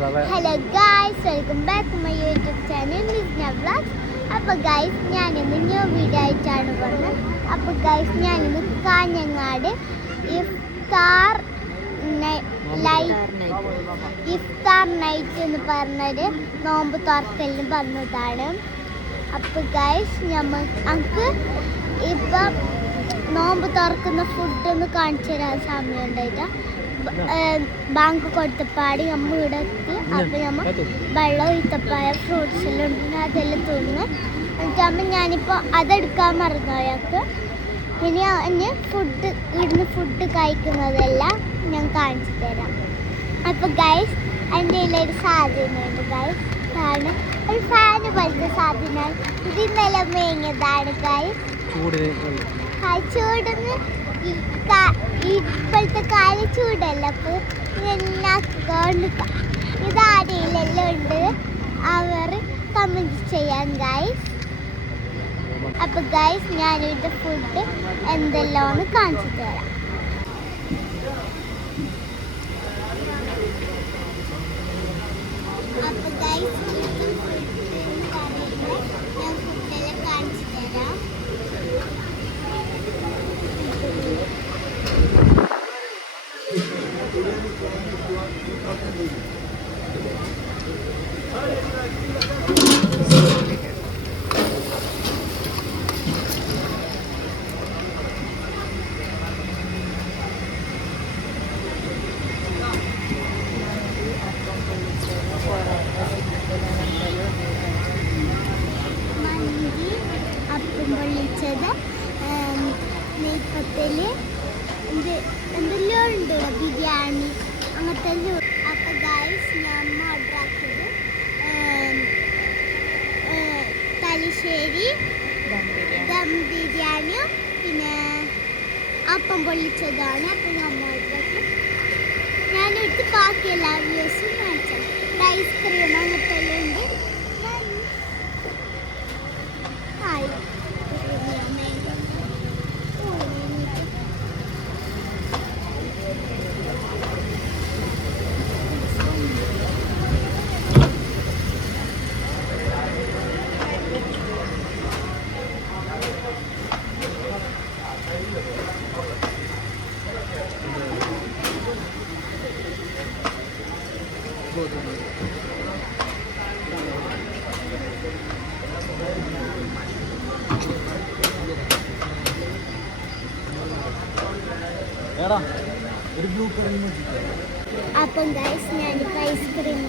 Hello guys, welcome back to my YouTube channel Nisna vlogs. അപ്പോൾ guys, ഞാനിന്ന് new video ആയിട്ടാണ് പറഞ്ഞത്. അപ്പോൾ ഗായ്സ്, ഞാനിന്ന് കാഞ്ഞങ്ങാട് ഇഫ്താർ നൈറ്റ് എന്ന് പറഞ്ഞൊരു നോമ്പ് തുറക്കലിന് വന്നതാണ്. അപ്പോൾ ഗായ്സ്, നമുക്ക് ഇപ്പം നോമ്പ് തുറക്കുന്ന ഫുഡൊന്ന് കാണിച്ചു തരാൻ സമയം ഉണ്ടായിട്ടാ. ബാങ്ക് കൊടുത്തപ്പാട് നമ്മൾ ഇവിടെ എത്തി. അപ്പോൾ നമ്മൾ വെള്ളം ഒഴിത്തപ്പായ ഫ്രൂട്ട്സ് എല്ലാം ഉണ്ട്, അതെല്ലാം തിന്ന് എന്നിട്ടാകുമ്പോൾ ഞാനിപ്പോൾ അതെടുക്കാൻ മറന്നോയാൾക്ക്. ഇനി ഇവിടുന്ന് ഫുഡ് കഴിക്കുന്നതെല്ലാം ഞാൻ കാണിച്ചു തരാം. അപ്പോൾ ഗൈസ്, എൻ്റെ കയ്യിലൊരു സാധനമുണ്ട് ഗൈസ്. കാരണം ഒരു ഫാന് പോലത്തെ സാധനമാണ്. ഇത് ഇന്നലെ മേങ്ങിയതാണ് ഗൈസ്. ചൂടെന്ന് ഇപ്പോഴത്തെ കാലം ചൂടല്ല. അപ്പോൾ ഇതാരെയിലെല്ലാം ഉണ്ട് അവർ കമൻറ്റ് ചെയ്യാൻ ഗൈസ്. അപ്പോൾ ഗൈസ്, ഞാനിവിടെ ഫുഡ് എന്തെല്ലാം ഒന്ന് കാണിച്ചു തരാം. അപ്പോൾ ഗൈസ്, ഞാൻ ഫുഡെല്ലാം കാണിച്ചു തരാം. മന്തി, അപ്പം പൊള്ളിച്ചത്, നെയ്പ്പത്തല്, എന്തെല്ലാം ഉണ്ട്, ബിരിയാണി, അങ്ങനത്തെ. അപ്പോൾ ഗൈസ്, ഞാൻ ഓർഡർ ആക്കിയത് തലശ്ശേരി ദം ബിരിയാണിയും പിന്നെ അപ്പം പൊള്ളിച്ചതാണ്. അപ്പം നമ്മൾ ഓർഡർ ആക്കി. ഞാനെടുത്ത് ബാക്കി എല്ലാ വ്യൂസും കാണിച്ചത്. ഐസ്ക്രീം അങ്ങനത്തെ എല്ലാം ഉണ്ട്. അപ്പം ഗൈസ്, ഞാനിപ്പോൾ ഐസ്ക്രീം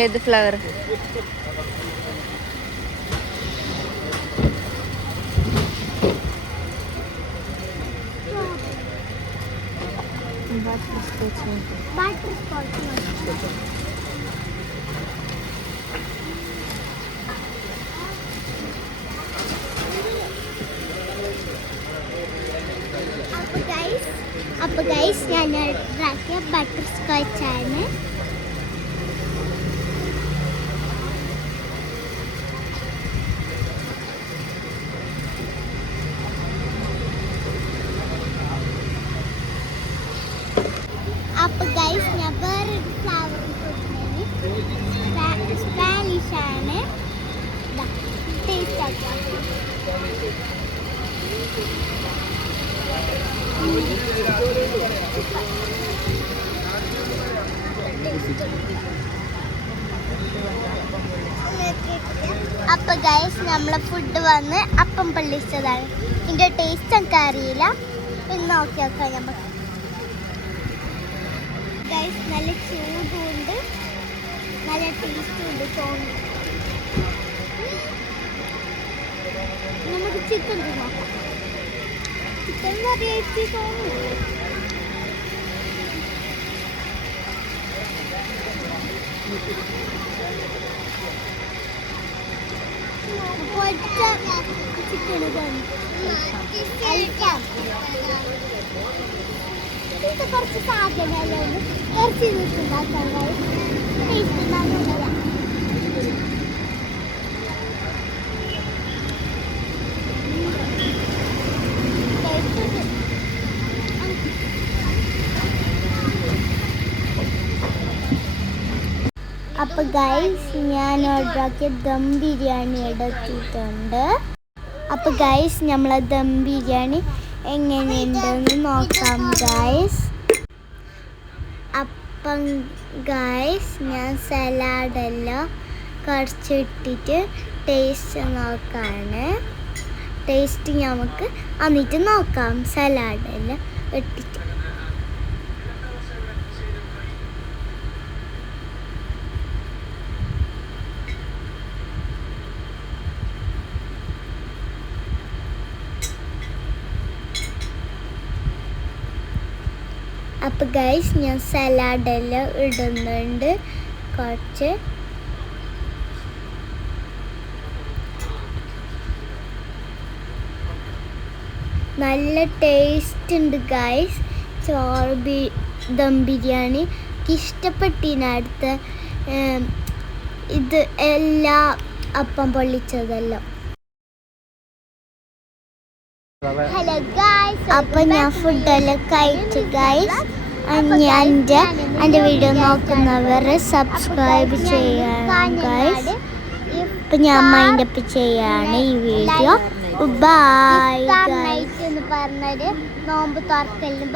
ഏത് ഫ്ലവർ? Butter scotch. അപ്പോൾ ഗൈസ്, ഞാൻ ഉണ്ടാക്കിയ ബട്ടർ സ്കോച്ചാണ്. അപ്പോൾ ഗൈസ്, ഞാൻ വേറൊരു ഫ്ലവർ സ്പാനിഷ് ആണ്. ടേസ്റ്റ് ആക്കാം. അപ്പോൾ ഗൈസ്, നമ്മളെ ഫുഡ് വന്ന് അപ്പം പൊള്ളിച്ചതാണ്. ഇതിൻ്റെ ടേസ്റ്റ് എനിക്ക് അറിയില്ല. ഇന്ന് നോക്കി നോക്കാം നമുക്ക്. ഗൈസ്, നല്ല ചൂടുണ്ട്, നല്ല ടേസ്റ്റും ഉണ്ട്. തോന്നുന്നു നമുക്ക് ചിക്കൻ നോക്കാം. ചിക്കൻ വെറൈറ്റി തോന്നുന്നു. ചിക്കന് കുറച്ച് സാധനമല്ലോ കുറച്ച് ഉണ്ടാക്കാൻ ടേസ്റ്റ് ഉണ്ടാകുന്നതാണ്. അപ്പോൾ ഗൈസ് ഞാൻ ഓർഡറാക്കിയ ദം ബിരിയാണി എടുത്തിട്ടുണ്ട്. അപ്പോൾ ഗൈസ് നമ്മളെ ദം ബിരിയാണി എങ്ങനെയുണ്ടെന്ന് നോക്കാം ഗൈസ്. അപ്പം ഗൈസ് ഞാൻ സലാഡെല്ലാം കുറച്ചിട്ടിട്ട് ടേസ്റ്റ് നോക്കാണ്. ടേസ്റ്റ് നമുക്ക് എന്നിട്ട് നോക്കാം സലാഡെല്ലാം ഇട്ടിട്ട്. അപ്പോൾ ഗൈസ് ഞാൻ സലാഡെല്ലാം ഇടുന്നുണ്ട് കുറച്ച്. നല്ല ടേസ്റ്റ് ഉണ്ട് ഗൈസ് ദം ബിരിയാണി. എനിക്ക് ഇഷ്ടപ്പെട്ടിനടുത്ത ഇത് എല്ലാ അപ്പം പൊള്ളിച്ചതെല്ലാം. ഹലോ ഗൈസ്, അപ്പം ഞാൻ ഫുഡെല്ലാം കഴിച്ചു ഗൈസ്. എൻ്റെ വീഡിയോ നോക്കുന്നവർ സബ്സ്ക്രൈബ് ചെയ്യണം ഗൈസ്. അപ്പം ഞാൻ മൈൻഡ് അപ്പ് ചെയ്യാണ് ഈ വീഡിയോ. ബൈ ഗൈസ് എന്ന് പറഞ്ഞൊരു നോമ്പ് തുറക്കലിന്